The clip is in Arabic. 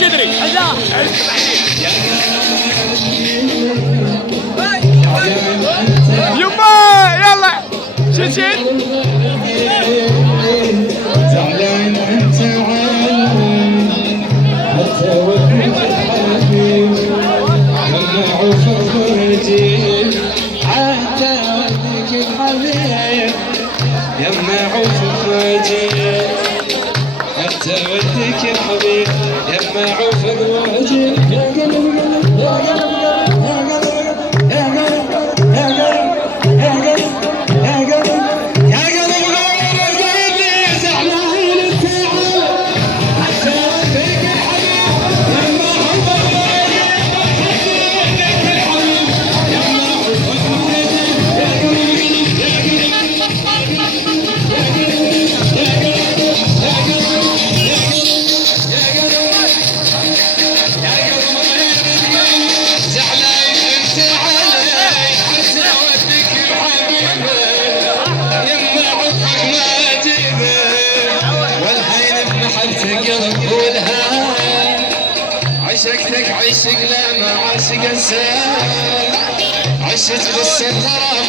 شدري الله يما يلا شد زعلان انت حتى ودك الحبيب جمعوا فرجي حتى ودك الحبيب جمعوا فرجي حتى ودك الحبيب جمعوا فرجي يا قلب قلب يا قلب قلب يا قلب يا قلب يا قلب يا قلب يا قلب عشقتك عشق لا ما عشق انسان عشت بالسهرة